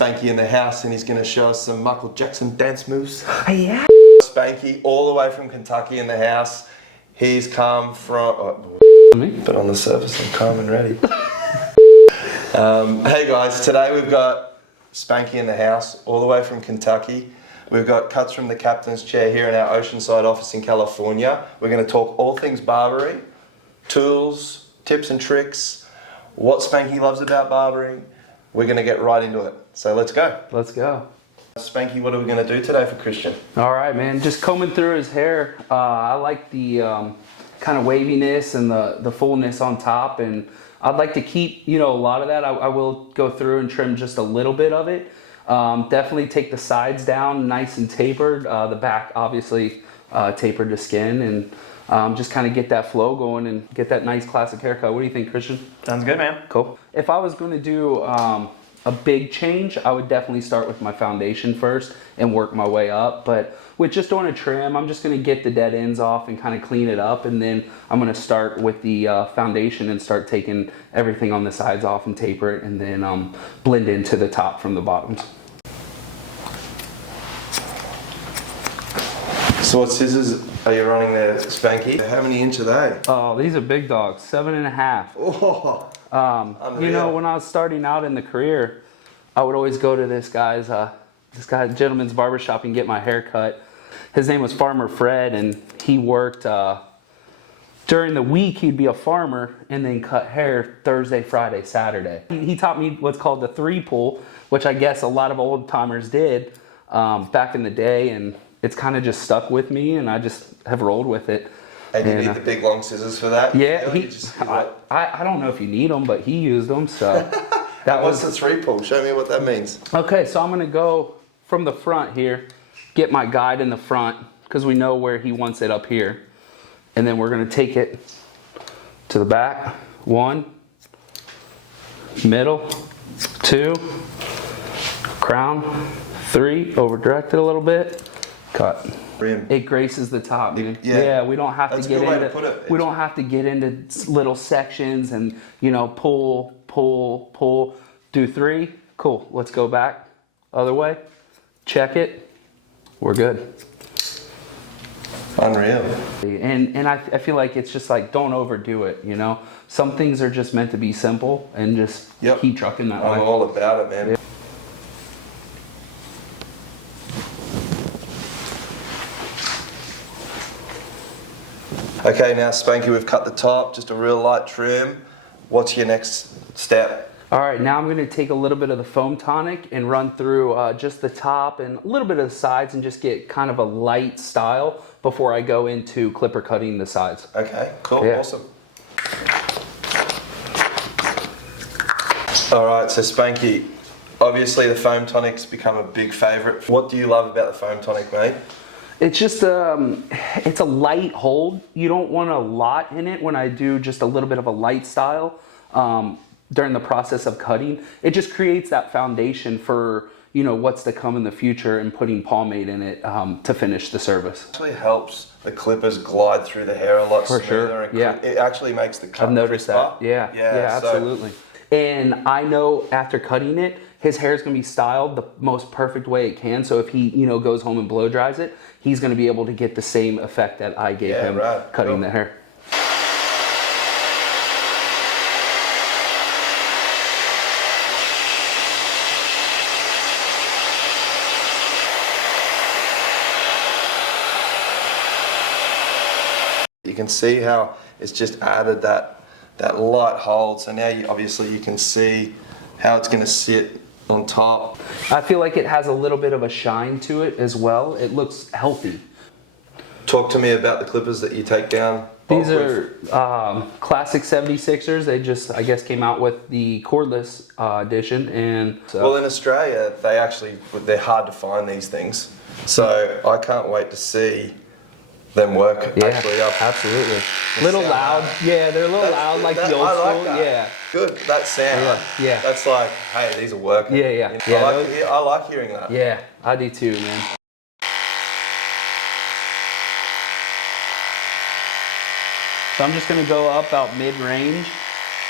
Spanky in the house and he's going to show us some Michael Jackson dance moves. Yeah. Spanky all the way from Kentucky in the house. He's come from... but on the surface I'm calm and ready. Hey guys, today we've got Spanky in the house all the way from Kentucky. We've got cuts from the captain's chair here in our Oceanside office in California. We're going to talk all things barbering, tools, tips and tricks, what Spanky loves about barbering. We're going to get right into it. So let's go. Let's go. Spanky, what are we going to do today for Christian? All right, man. Just combing through his hair. I like the kind of waviness and the fullness on top, and I'd like to keep, a lot of that. I will go through and trim just a little bit of it. Definitely take the sides down nice and tapered. The back, obviously, tapered to skin, and just kind of get that flow going and get that nice classic haircut. What do you think, Christian? Sounds good, man. Cool. If I was going to do a big change, I would definitely start with my foundation first and work my way up. But with just doing a trim, I'm just going to get the dead ends off and kind of clean it up, and then I'm going to start with the foundation and start taking everything on the sides off and taper it, and then blend into the top from the bottoms. So what scissors are you running there, Spanky? How many inch are they? Oh, these are big dogs, 7.5. Oh, when I was starting out in the career, I would always go to this guy's gentleman's barbershop and get my hair cut. His name was Farmer Fred, and he worked during the week. He'd be a farmer and then cut hair Thursday, Friday, Saturday. He taught me what's called the 3-pull, which I guess a lot of old timers did back in the day, and it's kind of just stuck with me, and I just have rolled with it. And you need the big long scissors for that? Yeah, I don't know if you need them, but he used them, so. What's the 3-pull? Show me what that means. Okay, so I'm gonna go from the front here, get my guide in the front, because we know where he wants it up here. And then we're gonna take it to the back. 1, middle, 2, crown, 3, over direct it a little bit, cut. Rim. It graces the top, man. Yeah, we don't have to get into we don't have to get into little sections and pull. Do 3. Cool. Let's go back. Other way. Check it. We're good. Unreal. And I feel like it's just like, don't overdo it. Some things are just meant to be simple, and just keep trucking that way. I'm all about it, man. Yeah. Okay, now Spanky, we've cut the top, just a real light trim. What's your next step? All right, now I'm going to take a little bit of the foam tonic and run through just the top and a little bit of the sides, and just get kind of a light style before I go into clipper cutting the sides. Okay, cool, awesome. All right, so Spanky, obviously the foam tonic's become a big favorite. What do you love about the foam tonic, mate? It's just, it's a light hold. You don't want a lot in it when I do just a little bit of a light style during the process of cutting. It just creates that foundation for, what's to come in the future, and putting pomade in it to finish the service. It actually helps the clippers glide through the hair a lot smoother. Sure. And yeah. It actually makes the cut I've noticed crisper. that. Yeah, absolutely. And I know after cutting it, his hair is going to be styled the most perfect way it can. So if he, goes home and blow dries it, he's going to be able to get the same effect that I gave him cutting the hair. You can see how it's just added that light hold. So now you can see how it's going to sit on top. I feel like it has a little bit of a shine to it as well. It looks healthy. Talk to me about the clippers that you take down. These are classic 76ers. They just, I guess, came out with the cordless edition. And well, in Australia, they're hard to find these things. So I can't wait to see them work actually up. Absolutely. Little loud. Yeah, they're a little loud like the old school. That. Yeah. Good. That sound. Yeah. That's like, hey, these are working. Yeah. I like hearing that. Yeah, I do too, man. So I'm just gonna go up about mid-range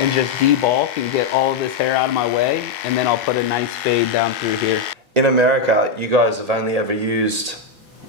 and just debulk and get all of this hair out of my way, and then I'll put a nice fade down through here. In America, you guys have only ever used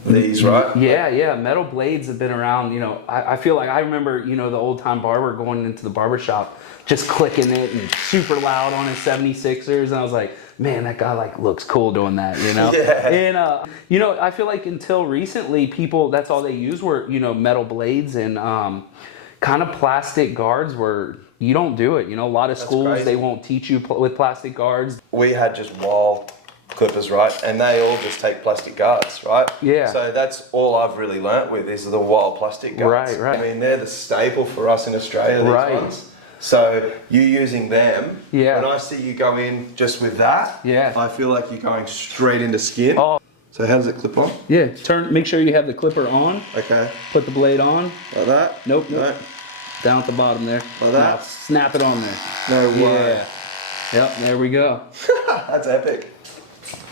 these, right? Yeah. Metal blades have been around, you know, I feel like I remember, you know, the old time barber going into the barber shop, just clicking it and super loud on his 76ers. And I was like, man, that guy like looks cool doing that, you know? Yeah. And, you know, I feel like until recently, people, that's all they used were, you know, metal blades and kind of plastic guards where you don't do it. You know, a lot of schools, crazy. they won't teach you with plastic guards. We had just wild clippers, right? And they all just take plastic guards, right? Yeah. So that's all I've really learnt with is the wild plastic guards. Right. I mean, they're the staple for us in Australia, these Right. ones. So you using them, Yeah. when I see you go in just with that, Yeah. I feel like you're going straight into skin. Oh. So how does it clip on? Yeah, make sure you have the clipper on, Okay. put the blade on. Like that? Nope. No. Down at the bottom there. Like that? Now snap it on there. No way. Yeah. Yep, there we go. That's epic.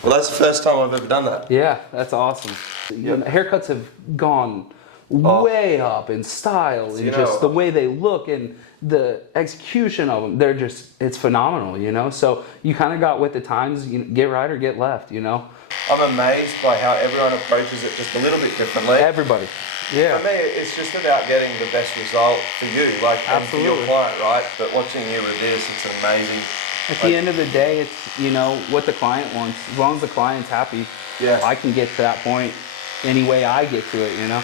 Well, that's the first time I've ever done that. Yeah, that's awesome. You know, haircuts have gone way up in style and you know- just the way they look and the execution of them. They're just, it's phenomenal, you know? So you kind of got with the times, you get right or get left, you know? I'm amazed by how everyone approaches it just a little bit differently. Everybody. Yeah. For me, it's just about getting the best result for you, like and for your Absolutely. client, right? But watching you with this, it's amazing. At the end of the day, it's, you know, what the client wants. As long as the client's happy, Yeah. I can get to that point any way I get to it, you know?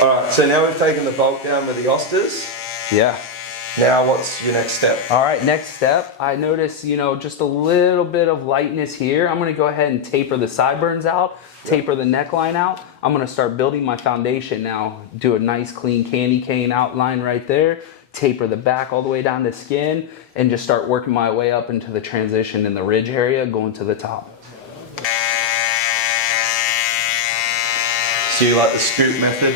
All right, so now we've taken the bulk down with the Osters. Yeah. Now what's your next step? All right, next step, I notice, you know, just a little bit of lightness here. I'm gonna go ahead and taper the sideburns out, taper the neckline out. I'm gonna start building my foundation now. Do a nice clean candy cane outline right there, taper the back all the way down to skin, and just start working my way up into the transition in the ridge area, going to the top. So you like the scoop method?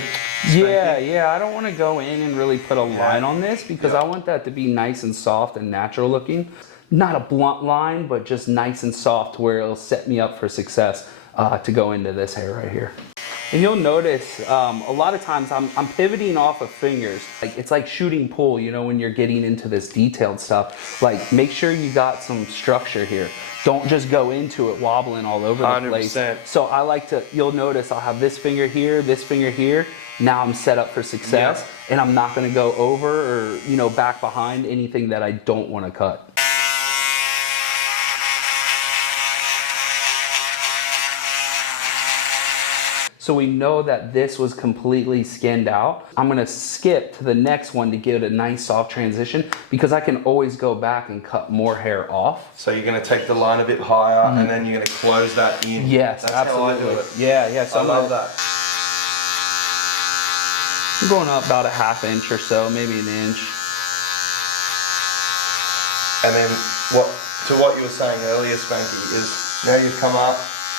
Yeah, I don't want to go in and really put a line on this because I want that to be nice and soft and natural looking. Not a blunt line, but just nice and soft where it'll set me up for success to go into this hair right here. And you'll notice a lot of times I'm pivoting off of fingers. Like it's like shooting pool, you know, when you're getting into this detailed stuff. Like make sure you got some structure here. Don't just go into it wobbling all over the place. 100%. So I like to, you'll notice I'll have this finger here, this finger here. Now I'm set up for success and I'm not gonna go over or, you know, back behind anything that I don't wanna cut. So we know that this was completely skinned out. I'm gonna skip to the next one to get a nice soft transition because I can always go back and cut more hair off. So you're going to take the line a bit higher and then you're going to close that in. Yes, That's absolutely. how I do it. Yeah, so I love that. I'm going up about a ½ inch or so, maybe an inch. And then what you were saying earlier, Spanky, is now you've come up,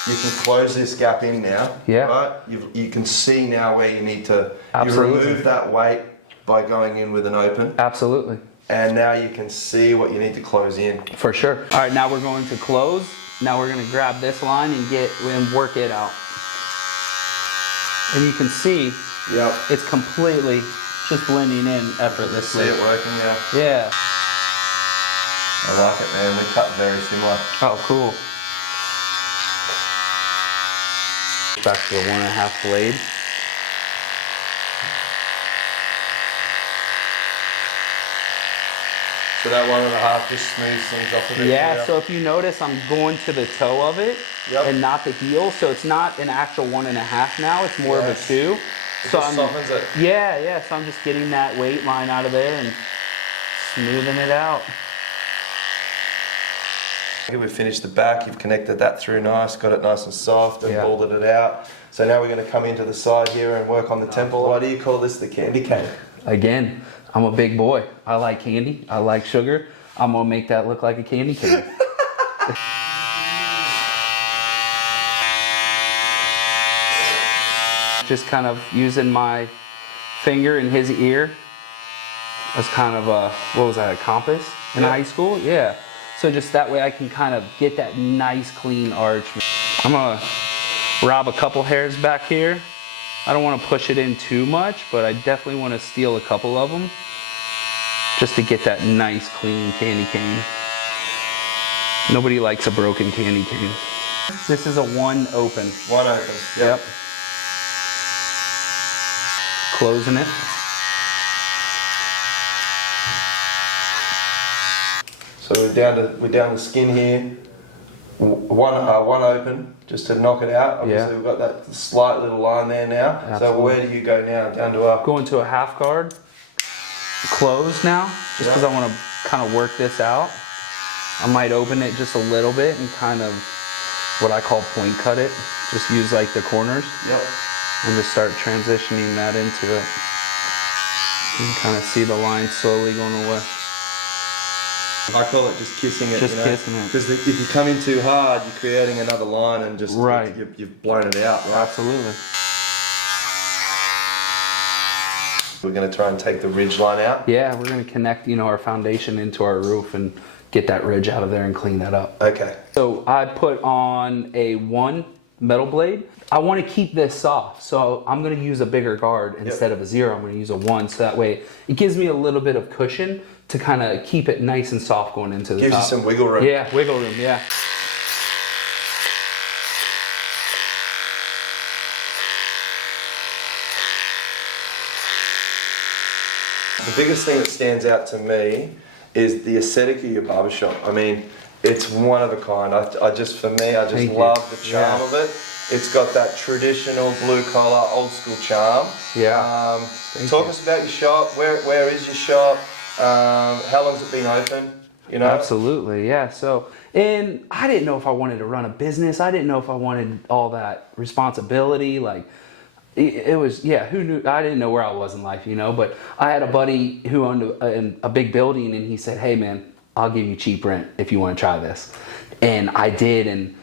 you can close this gap in now. Yeah. Right? You can see now where you need to. Absolutely. You remove that weight by going in with an open. Absolutely. And now you can see what you need to close in. For sure. All right, now we're going to close. Now we're gonna grab this line and work it out. And you can see Yep. it's completely just blending in effortlessly. See it working now. Yeah. I like it, man. We cut very similar. Oh, cool. Back to the 1.5 blade. So that 1.5 just smooths things off a bit. Yeah, so if you notice, I'm going to the toe of it and not the heel. So it's not an actual 1.5 now, it's more of a 2. So just softens it. Yeah, so I'm just getting that weight line out of there and smoothing it out. Here we've finished the back, you've connected that through nice, got it nice and soft and Yeah. balded it out. So now we're going to come into the side here and work on the temple. Why do you call this the candy cane? Again, I'm a big boy. I like candy, I like sugar. I'm gonna make that look like a candy cane. Just kind of using my finger in his ear as kind of a, what was that, a compass in high school? Yeah. So just that way I can kind of get that nice clean arch. I'm gonna rob a couple hairs back here. I don't want to push it in too much, but I definitely want to steal a couple of them just to get that nice, clean candy cane. Nobody likes a broken candy cane. This is a one open. One open. Yep. Closing it. So we're down to skin here. One open, just to knock it out. Obviously we've got that slight little line there now. Absolutely. So where do you go now? Down to a... Going to a half guard. Close now, just because I want to kind of work this out. I might open it just a little bit and kind of what I call point cut it. Just use like the corners. Yep. And just start transitioning that into it. You can kind of see the line slowly going away. I call it just kissing it. Just kissing it. Because if you come in too hard, you're creating another line and just right. you've blown it out. Right? Absolutely. We're going to try and take the ridge line out. Yeah, we're going to connect, our foundation into our roof and get that ridge out of there and clean that up. Okay. So I put on a 1 metal blade. I want to keep this soft, so I'm going to use a bigger guard instead of a 0. I'm going to use a 1, so that way it gives me a little bit of cushion to kind of keep it nice and soft going into the top. Gives you some wiggle room. Yeah, wiggle room, yeah. The biggest thing that stands out to me is the aesthetic of your barbershop. I mean, it's one of a kind. I just love the charm of it. It's got that traditional blue collar, old school charm. Yeah. Talk us about your shop. Where is your shop? How long's it been open? Absolutely, yeah. So, and I didn't know if I wanted to run a business. I didn't know if I wanted all that responsibility. Like, it was, who knew? I didn't know where I was in life, but I had a buddy who owned a big building, and he said, hey man, I'll give you cheap rent if you want to try this. And I did, and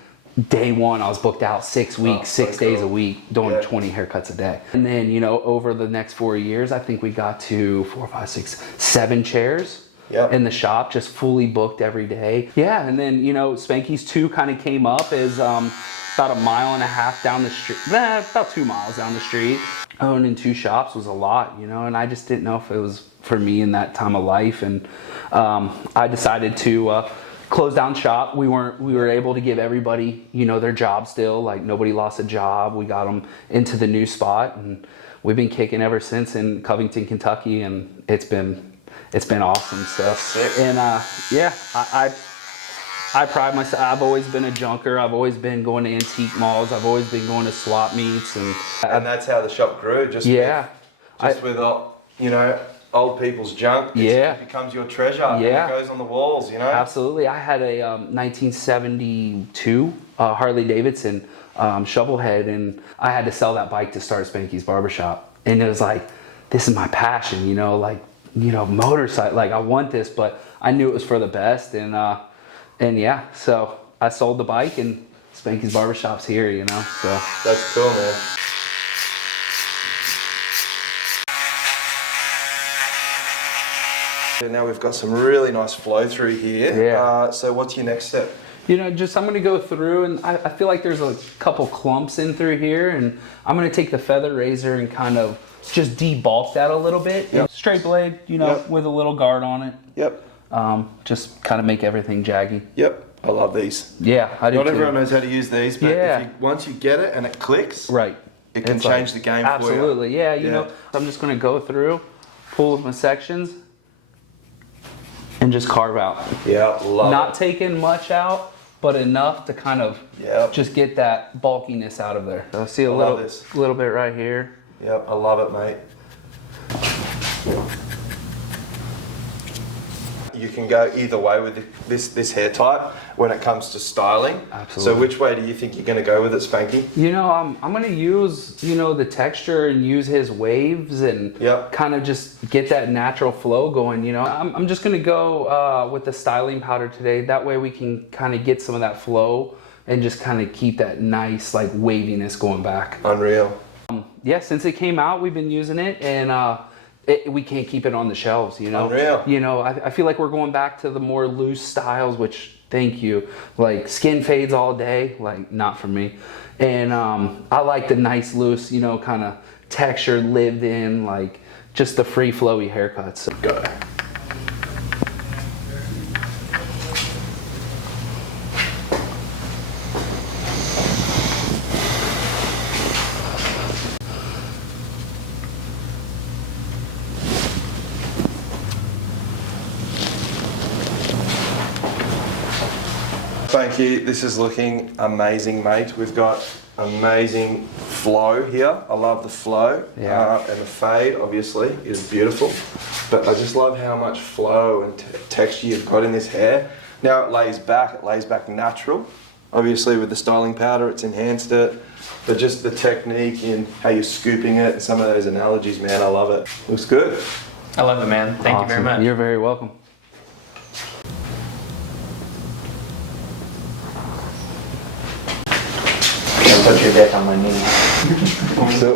day one I was booked out 6 weeks, 6 days a week, doing 20 haircuts a day. And then, over the next 4 years, I think we got to 4, 5, 6, 7 chairs in the shop, just fully booked every day. Yeah, and then, Spanky's 2 kind of came up as about 1.5 miles down the street, about 2 miles down the street. Owning 2 shops was a lot, and I just didn't know if it was for me in that time of life. And I decided to close down shop. We were able to give everybody, their job still. Like, nobody lost a job. We got them into the new spot, and we've been kicking ever since in Covington, Kentucky, and it's been awesome. So, and I pride myself. I've always been a junker. I've always been going to antique malls. I've always been going to swap meets, and that's how the shop grew. With old people's junk. It becomes your treasure. And it goes on the walls. Absolutely. I had a 1972 Harley Davidson shovelhead, and I had to sell that bike to start Spanky's Barbershop. And it was like, this is my passion. Motorcycle. Like, I want this, but I knew it was for the best, so I sold the bike, and Spanky's Barbershop's here, so. That's cool, man. Now we've got some really nice flow through here. Yeah. So what's your next step? I'm going to go through, and I feel like there's a couple clumps in through here, and I'm going to take the feather razor and kind of just debulk that a little bit. Yep. Straight blade, with a little guard on it. Yep. Just kind of make everything jaggy. Yep. I love these. Yeah, I do. Not everyone knows how to use these, but once you get it and it clicks, right, it can change the game for you. Absolutely, yeah. I'm just going to go through, pull my sections, and just carve out. Yeah, love Not it. taking much out, but enough to kind of just get that bulkiness out of there. So see a little bit right here. Yep, I love it, mate. You can go either way with this hair type when it comes to styling. Absolutely. So which way do you think you're going to go with it, Spanky? I'm going to use, the texture and use his waves and kind of just get that natural flow going. I'm just going to go with the styling powder today. That way we can kind of get some of that flow and just kind of keep that nice like waviness going back. Unreal. Since it came out, we've been using it, and we can't keep it on the shelves, Unreal. I feel like we're going back to the more loose styles, which, thank you, like skin fades all day, like not for me. And I like the nice loose, kind of texture lived in, like just the free flowy haircuts. So. Go. Spanky, this is looking amazing, mate. We've got amazing flow here. I love the flow. Yeah. And the fade, obviously, is beautiful. But I just love how much flow and texture you've got in this hair. Now it lays back natural. Obviously with the styling powder, it's enhanced it. But just the technique in how you're scooping it and some of those analogies, man, I love it. Looks good. I love it, man. Thank you very much. You're very welcome. Don't put your dick on my knee. So,